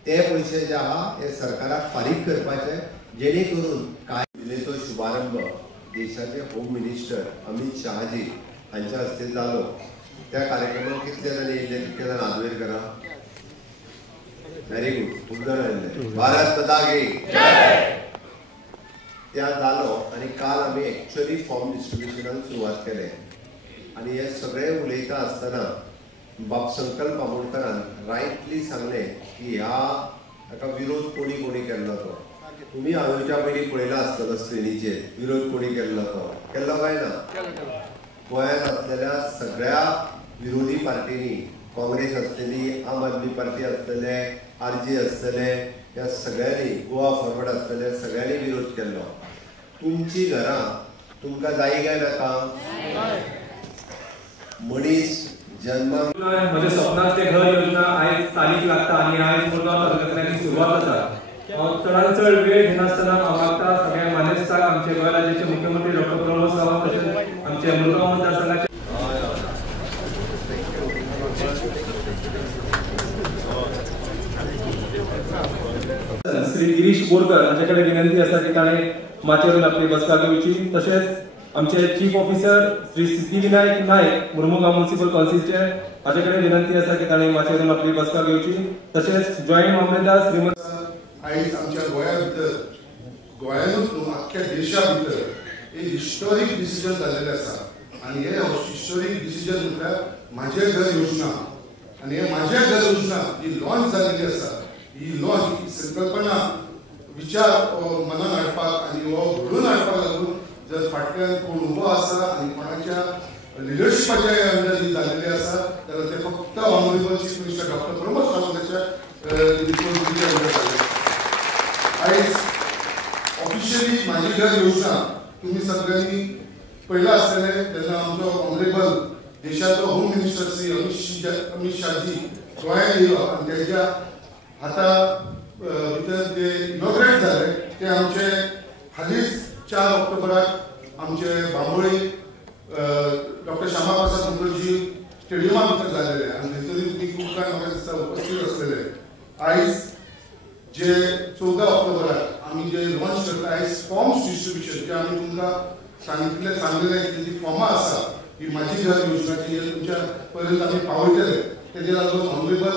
ते पयशे जे आहा ते सरकाराक फारीक करपाचे जेणे करून कायद्याचो शुभारंभ देशाचे होम मिनिस्टर अमित शहाजी हांच्या हस्ते जालो. त्या कार्यक्रमाक कितले जाण येयले? कितले जाण हात करा. Very good. खूब जाण आयिल्ले. भारत माता की जय. त्या जालो आनी काल आमी एक्चुअली फॉर्म डिस्ट्रिब्युशनाक सुरवात केले. आनी हे सगळे उलयता आसतना बाब संकल्प आमोणकरान रायटली सांगलें की हाका विरोध कोणी कोणी केल्लो तो. तुमी हांवेच्या पयलीं पळयला आसतलो स्क्रिनीचेर विरोध कोणी केल्लो तो. केल्लो काय ना? गोंयांत आसलेल्या सगळ्या विरोधी पार्टींनी काँग्रेस आसतली, आम आदमी पार्टी आसतले, RJ आसतले, ह्या सगळ्यांनी गोवा फॉरवर्ड आसतले सगळ्यांनी विरोध केल्लो. तुमची घरां तुमकां जायी काय नाका? मनीस जन्माक म्हज्या सपनांत ते घर योजना आयज चालीक लागता आनी आयज मुरगांव तालुक्यांतल्यान सुरवात जाता. हांव चडांत चड वेळ घेनासतना हांव मागता सगळ्या मानेस्ताक आमचे गोंय राज्याचे मुख्यमंत्री डॉ. प्रमोद सावंत तशेंच आमचे मुरगांव मतदारसंघाचे श्री गिरीश बोरकर हांचे कडेन विनंती आसा की ताणें माचयेरून आपली बसका घेवची. तशेंच आमचे चीफ ऑफिसर श्री सिद्धिविनायक नायक मुर्मुगांव म्युनिसिपल काउन्सिलचे हाचे कडेन विनंती आसा की ताणें माचयेरून आपली बसका घेवची. तशेंच जॉयंट मामलेदार श्रीमंत आयज आमच्या गोंया भितर गोंयांतूच न्हू आख्ख्या देशा भितर एक हिस्टॉरीक डिसिजन जाल्लेलें आसा. आनी हे हिस्टॉरीक डिसिजन म्हटल्यार म्हाजें घर योजना. आनी हे म्हाजें घर योजना ही लॉन्च जाल्ली आसा. ही लॉन्च ही संकल्पना विचार मनान हाडपाक आनी हो घडोवन हाडपाक लागून जर फाटल्यान कोण उबो आसा आनी कोणाच्या लिडरशिपाच्या अंडर जी जाल्लेली आसा जाल्यार ते फक्त honourable chief minister doctor Pramod सावंताच्या रिस्पॉन्सिबिलिटी अंडर जाल्ले. आयज ऑफिशियली माझी घर योजना तुम्ही सगळ्यांनी पहिला आसतले तेन्ना आमचो ऑनरेबल देशाचो होम मिनिस्टर श्री अमित शाहजी गोंयांत येयलो आनी तेज्या हाता भितर जे इनॉग्रेट जाले ते आमचे हालींच 4 ऑक्टोबराक आमचे बांबोळी डॉक्टर श्यामाप्रसाद मुखर्जी स्टेडियमा भितर जालेले आनी थंयसर तुमी खूब जाण म्हाका दिसता उपस्थित आसलेले. आयज जे 14 ऑक्टोबराक आमी जे लॉन्च करता आयज फॉर्म्स डिस्ट्रिब्युशन जे आमी तुमकां सांगलेले की जी फॉर्मां आसा ही माझी घर योजनाची जे तुमच्या पर्यंत आमी पावयतले तेजे लागून honourable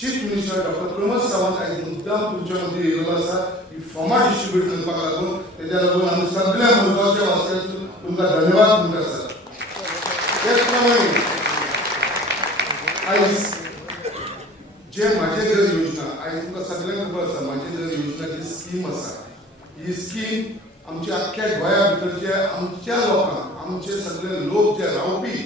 chief minister doctor Pramod Sawant आयज मुद्दाम तुमच्या मदीं येयल्लो आसा ही फॉर्मां डिस्ट्रिब्यूट करपाक लागून तेज्या लागून आमी सगळ्या मुलगांच्या वास्त्यासून तुमकां धन्यवाद म्हणटा आसा. तेच प्रमाणे आयज जे माझे घर योजना आयज तुमकां सगळ्यांक खबर आसा माझे घर योजना जी स्कीम आसा ही स्कीम आमच्या अख्ख्या गोंया भितरचे आमच्या लोकांक आमचे सगळे लोक जे रावपी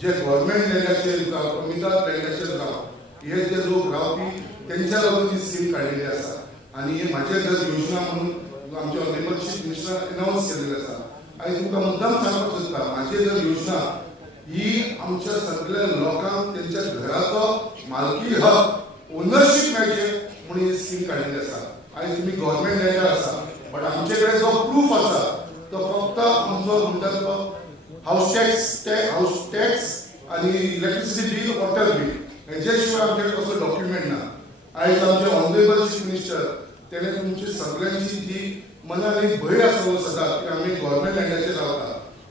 जे गव्हर्मेंट लँडाचेर जावं कमिदाद लँडाचेर जावं हे जे लोक रावपी तेंच्या लागून ही स्कीम काडिल्ली आसा आनी हे माझे घर योजना म्हणून आमचे ऑनरेबल चीफ मिनिस्टर अनाउन्स केलेले आसा. आयज तुमकां मुद्दाम सांगपाक सोदता माझे घर योजना ही आमच्या सगळ्या लोकांक तेंच्या घराचो मालकी हक ओनरशीप मेळचे म्हणून ही स्कीम काडिल्ली आसा. आयज तुमी गव्हर्मेंट लँडार आसा बट आमचे कडेन जो प्रूफ आसा तो फक्त आमचो म्हणटा तो हाऊस टॅक्स आनी इलेक्ट्रिसिटी बील वॉटर बील हेजे शिवाय आमचे कडेन कसलो डॉक्युमेंट ना. आयज आमचे ऑनरेबल चीफ मिनिस्टर तेणे तुमची सगळ्यांची जी मनान एक भंय आसलो सदांच की आमी गव्हर्मेंट लँडाचेर रावता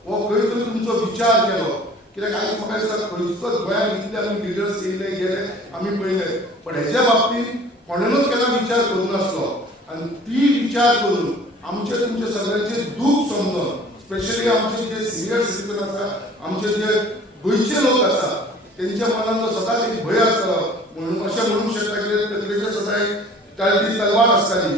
हो खंय तरी तुमचो विचार केलो कित्याक आयज म्हाका दिसता खंयचोच गोंयांत इतले आमी लिडर्स येयले गेले आमी पळयले पण हेच्या बाबतींत कोणेनूच केन्ना विचार करूं नासलो आनी ती विचार करून आमचे तुमचे सगळ्यांचे दूख समजून स्पेशली आमचे जे सिनियर सिटीजन आसा आमचे जे गोंयचे लोक आसा तेंच्या मनान जो सदांच एक भंय आसतालो म्हणून अशें म्हणूंक शकता की तकलेचेर सदां एक काळजी तलवार आसताली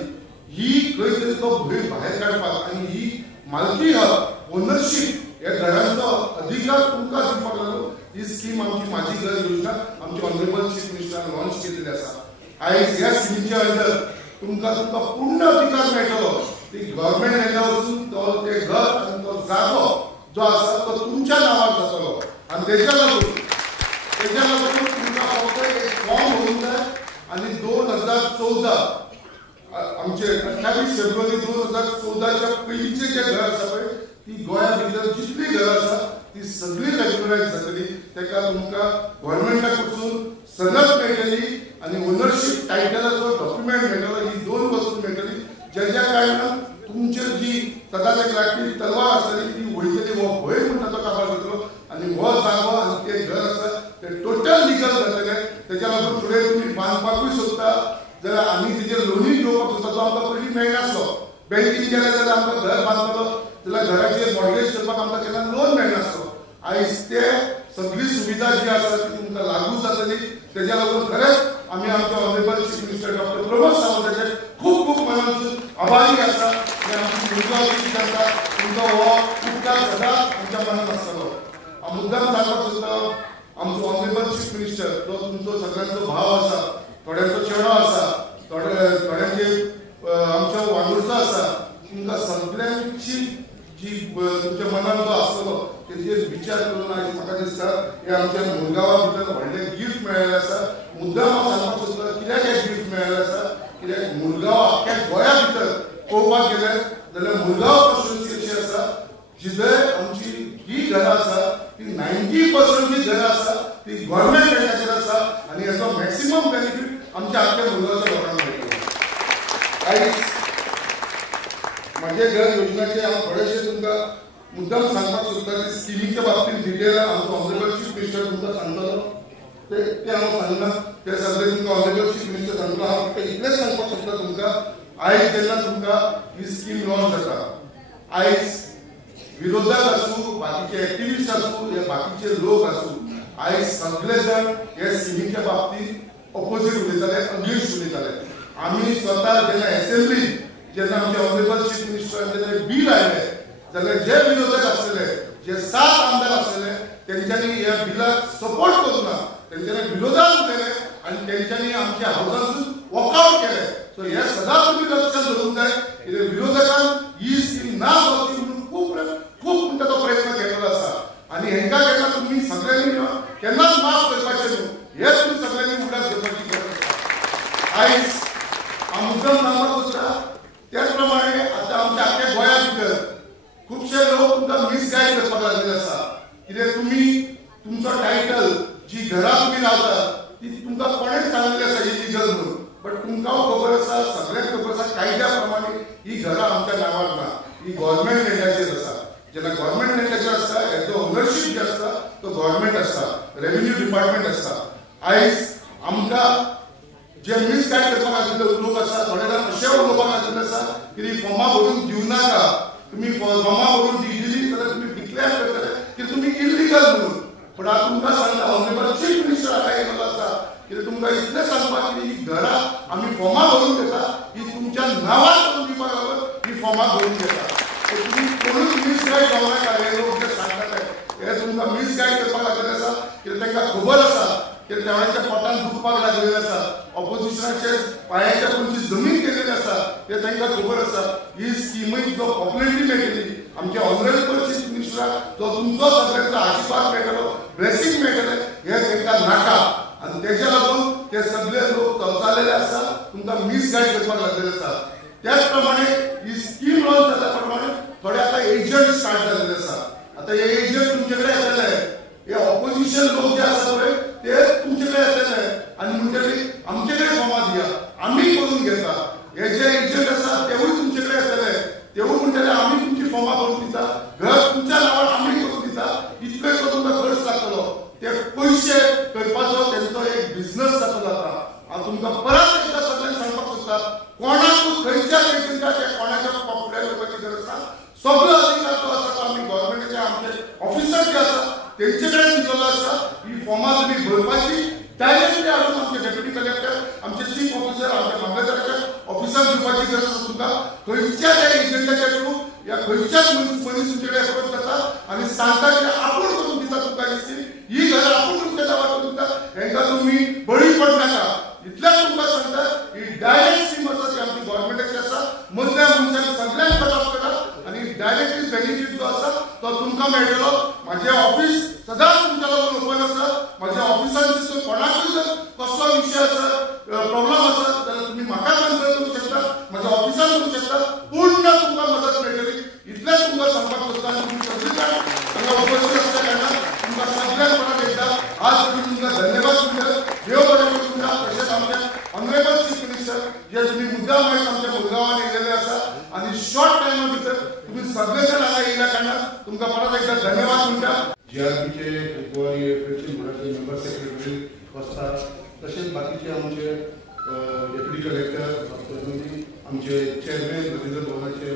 ही खंय तरी तो भंय भायर काडपाक आनी ही मालकी हक ओनरशीप ह्या घरांचो अधिकार तुमकां दिवपाक लागून ही स्कीम आमची माझी घर योजना आमचे ऑनरेबल चीफ मिनिस्टरान लॉन्च केलेली आसा. आयज ह्या स्किमीच्या अंडर तुमकां पूर्ण अधिकार मेळटलो ती गव्हर्मेंट लँडार वचून तो ते घर आनी तो जागो जो आसा तो तुमच्या नांवार जातलो आनी तेच्या लागून तुमकां फक्त एक फॉर्म भरूंक जाय आनी 2014 आमचे 28 फेब्रुवारी 2014च्या पयलींचे जे घर आसा पळय ती गोंया भितर जितली घरां आसा ती सगळी रेग्युलरायज जातली. तेका तुमकां गव्हर्मेंटा कडसून सनद मेळटली आनी ओनरशीप टायटलाचो डॉक्युमेंट मेळटलो ही 2 वस्तू मेळटली ज्या कारणान तुमचे जी सदांच एक लागपी तलवार आसतली ती वयतली हो भंय म्हणटा तो काबार जातलो आनी हो जागो आनी ते घर आसा ते टोटल लिगल जातले. तेच्या लागून फुडें तुमी बांदपाकूय सोदता जाल्यार आमी तेजेर लोनूय घेवपाक सोदता जो आमकां पयलीं मेळनासलो. बँकेन गेले जाल्यार आमकां घर बांदतलो जाल्यार घराचेर मॉर्गेज करपाक आमकां केन्ना लोन मेळनासलो. आयज ते सगळी सुविधा जी आसा ती तुमकां लागू जातली. तेच्या लागून खरेंच आमी आमचे honourable chief minister doctor Pramod सावंताचे खूब खूब मनासून आभारी आसा आनी आमची मुलगांची जनता तुमचो हो उपकार सदांच आमच्या मनात आसतलो. हांव मुद्दाम सांगपाक सोदता आमचो ऑनरेबल चीफ मिनिस्टर जो तुमचो सगळ्यांचो भाव आसा थोड्यांचो चेडो आसा थोड्यांचे आमच्या वांगडचो आसा तुमकां सगळ्यांची जी तुमच्या मनात जो आसतलो तेजेर विचार करून आयज म्हाका दिसता हे आमच्या मुरगांवा भितर व्हडलें गिफ्ट मेळ्ळें आसा. मुद्दाम हांव सांगपाक सोदता कित्याक हें गिफ्ट मेळ्ळें आसा कित्याक मुरगांव आख्ख्या गोंया भितर पळोवपाक गेले जाल्यार मुरगांव कॉन्स्टिट्युएन्सी अशी आसा जिथं आमची ही घरां आसा ती 90% जी घरां आसा ती गव्हर्मेंट लँडाचेर आसा आनी हेचो मॅक्सिमम बेनिफीट आमच्या आख्ख्या मुरगांवच्या लोकांक मेळटलो. आयज माझे घर योजनाचे हांव थोडेशे तुमकां मुद्दाम सांगपाक सोदता की स्किमीच्या बाबतींत डिटेलान आमचो ऑनरेबल चीफ मिनिस्टर तुमकां सांगतलो ते हांव सांगना ते सगळे तुमकां ऑनरेबल चीफ मिनिस्टर सांगतलो. हांव फक्त इतलेंच सांगपाक सोदता तुमकां आयज जेन्ना तुमकां ही स्कीम लॉन्च जाता आयज विरोधाक आसूं बाकीचे एक्टिविस्ट आसूं हे बाकीचे लोक आसूं आयज सगळे जाण हे स्किमीच्या बाबतींत ऑपोजीट उलयताले अगेन्स्ट उलयताले. आमी स्वता जेन्ना असेंब्लीन जेन्ना आमचे ऑनरेबल चीफ मिनिस्टरान जेन्ना बील आयलें जाल्यार जे विरोधक आसलेले, जे 7 आमदार आसलेले, तेंच्यांनी ह्या बिलाक सपोर्ट करूंक ना, तेंच्यांनी विरोधात उलयले आनी तेंच्यांनी आमच्या हावसांसून वॉकआउट केले. सो हे सदांच तुमी लक्षात दवरूंक जाय की विरोधकान ही स्कीम ना जावची म्हणून खूब म्हणटा तो प्रयत्न केलेलो आसा आनी हेंकां केन्ना तुमी सगळ्यांनी केन्नाच माफ करपाचें न्हू, हे तुमी सगळ्यांनी मुखार घेवपाची गरज आसा. आयज हांव मुद्दम सांगपाक सोदता त्याच प्रमाणे आतां आमच्या आख्या गोंया भितर खुबशे लोक तुमकां मिसगायड करपाक लागलेले आसा. कित्याक तुमी तुमचो टायटल जी घरां तुमी रावतात ती तुमकां कोणेच सांगलेली आसा इलिगल म्हणून, बट तुमकां खबर आसा, सगळ्यांक खबर आसा कायद्या प्रमाणे ही घरां आमच्या नांवार ना, ही गव्हर्नमेंट लँडाचेर आसा. जेन्ना गव्हर्नमेंट लँडाचेर आसता हेजो ओनरशीप जे आसता तो गव्हर्नमेंट आसता, रेव्हेन्यू डिपार्टमेंट आसता. आयज आमकां जे मिसगायड करपाक लागलेले लोक आसा, थोडे जाण अशें उलोवपाक लागलेले आसा की फॉर्मां भरून दिवं नाका, तुमी फॉर्मां भरून दिली जाल्यार तुमी डिक्लेअर करतले की तुमी इलिगल म्हणून. पण हांव तुमकां सांगता, ऑनरेबल चीफ मिनिस्टर हाका येयलो आसा कित्याक तुमकां इतलें सांगपाक की ही घरां आमी फॉर्मां भरून घेता, ही तुमच्या नांवार करून दिवपाक लागून ही फॉर्मां भरून घेता. तुमी कोणूच मिसगायड जावं नाका. हे लोक जे सांगतात हे तुमकां मिसगायड करपाक लागलेले आसा कित्याक तांकां खबर आसा की देवाच्या पोटान दुखपाक लागलेले आसा, ऑपोजिशनाचे पांयाच्या खंयची जमीन केलेली आसा ते तांकां खबर आसा. ही स्कीम जो पॉप्युलरिटी मेळटली आमच्या ऑनरेबल चीफ मिनिस्टराक जो तुमचो सगळ्यांचो आशिर्वाद मेळटलो, ब्लेसिंग मेळटले, हे तांकां नाका आनी तेज्या लागून ते सगळे लोक चलचालेले आसा, तुमकां मिसगायड करपाक लागलेले आसा. त्याच प्रमाणे ही स्कीम लॉन्च जाल्या प्रमाणे थोडे आतां एजंट स्टार्ट जाल्ले आसा. आतां हे एजंट तुमचे कडेन येतले, हे ऑपोजिशन लोक जे आसा पळय ते तुमचे कडेन येतले आनी म्हणटली आमचे कडेन फॉर्मां दिया, आमी करून घेता. हे जे एजंट आसा तेवूय तुमचे कडेन येतले, तेवूय म्हणटले आमी तुमची फॉर्मां करून दिता, घर तुमच्या नांवार आमी करून दिता. इतले तो तुमकां खर्च लागतलो, ते पयशे करपाचो तेंचो एक बिझनस जातलो. आतां हांव तुमकां परत एकदां सगळ्यांक सांगपाक सोदता, कोणाकूच खंयच्याच एजंटाचे कोणाच्या फुड्यान करपाची गरज ना. सगळो अधिकार जो आसा तो आमी गव्हर्नमेंटाचे आमचे ऑफिसर जे आसा तेंचे कडेन दिलेलो आसा. ही फॉर्मां तुमी भरपाची, डायरेक्टली हाडून आमचे डेप्युटी कलेक्टर, आमचे चीफ ऑफिसर, आमच्या मामलेदाराच्या ऑफिसार दिवपाची गरज आसा. तुमकां खंयच्याच एजंटाच्या थ्रू या खंयच्याच मनीस तुमचे कडेन एप्रोच जाता आनी सांगता की आपूण करून दिता तुमकां ही स्कीम, ही घरां आपूण तुमच्या नांवार करून दिता, हेंकां तुमी बळी पडनाका. इतलेंच तुमकां सांगता, ही डायरेक्ट स्कीम आसा ती आमची गव्हर्नमेंटाची आसा. मदल्या मनशांक सगळ्यांक कट ऑफ करा आनी डायरेक्टली बेनिफीट जो आसा तो तुमकां मेळटलो. म्हाजें ऑफिस सदांच तुमच्या लागून ओपन आसा. म्हाज्या ऑफिसान कोणाकूय जर कसलो विशय आसा, प्रॉब्लम आसा जाल्यार तुमी म्हाका कन्सल्ट करूंक शकता, म्हाज्या ऑफिसान करूंक शकता, पूर्ण तुमकां मदत मेळटली. इतलेंच तुमकां सांगपाक सोदता. तुमी सगळीं जाण हांगा उपस्थित आसल्या कारणान तुमकां सगळ्यांक परत एकदा आज तुमकां धन्यवाद म्हणटात. देव बरें करूं तुमकां. तशेंच आमच्या ऑनरेबल चीफ मिनिस्टर जे तुमी मुद्दाम आयज आमच्या मुरगांवान येयलेले आसा आनी शॉर्ट टायमा भितर तुमी सगळे जाण हांगा येयल्या कारणान तुमकां परत एकदा धन्यवाद म्हणटा. जीआरपीचे गोंय प्रेसिडेंट मंडळाचे मेंबर सेक्रेटरी वस्ताद, तशेंच बाकीचे आमचे डेप्युटी कलेक्टर, आमचे चेअरमॅन रवींद्र भवनाचे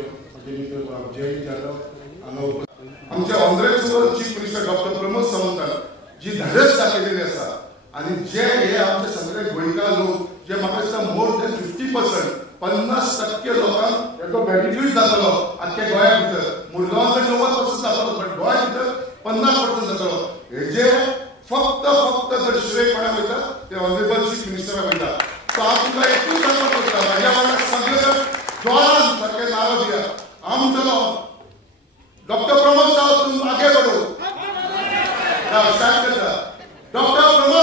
जयंत जाधव हांगा, आमचे honourable chief minister doctor Pramod सावंतान जी धाडस दाखयलेली आसा आनी जे हे आमचे सगळे गोंयकार लोक जे म्हाका दिसता मोर दॅन 50%, 50% लोकांक हेचो बेनिफीट जातलो आख्या गोंया भितर. मुरगांवां तर 90% जातलो, बट गोंया भितर 50% जातलो. हेजे फक्त जर श्रेय कोणाक वयता ते ऑनरेबल चीफ मिनिस्टराक वयता. सो हांव तुमकां एकूच सांगपाक सोदता, म्हाज्या वांगडा सगळे जाण जोरान सारके नांवां दिया. हांव म्हणटलो डॉक्टर प्रमोद सावंत तुम आगे बढ़ो. स्टार्ट करता. डॉक्टर प्रमोद